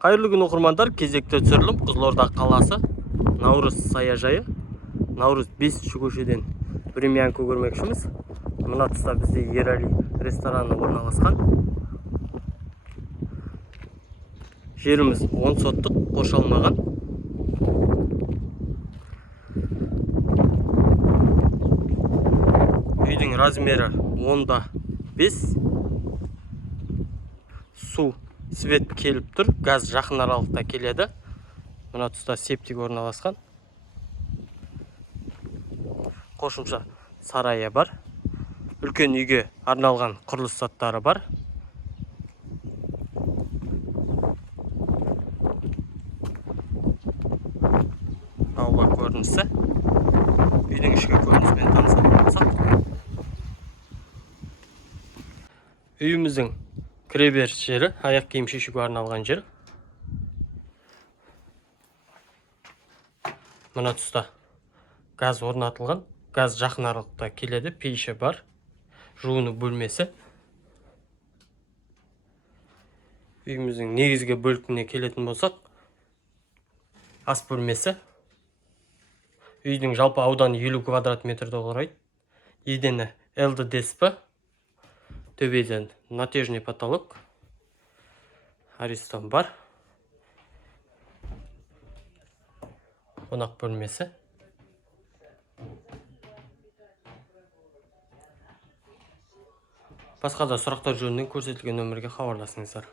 Қайырлы күн оқырмандар, кезекті түсірілім Қызылорда қаласы Наурыз саяжайы. Наурыз 5-ші көшеден премиянка көрмекшіміз. Мына тұста бізде Ерали рестораны орналасқан. Жеріміз 10 соттық, қоршалмаған. Үйдің размері 10-да 5. Су свет келіп тұр, газ жақын аралықта келеді. Мына тұста септик орналасқан. Қосымша сарайы бар. Үлкен үйге арналған құрылыс заттары бар. Аула көрінісі. Үйдің ішкі көрінісімен танысатын болсақ. Үйіміздің кіреберіс жері, аяқ киім шешуге арналған жер. Мына тұста газ орнатылған. Газ жақын аралықта келеді, пейіші бар. Жуыны бөлмесі. Үйіміздің негізгі бөлігіне келетін болсақ, ас бөлмесі. Үйдің жалпы ауданы 50 квадрат метрді құрайды. Едені ЛДДСП. Төбеден натяжный потолок. Аристон бар. Қонақ бөлмесі. Басқа да сұрақтар жөнінен көрсетілген нөмірге хабарласыңыздар.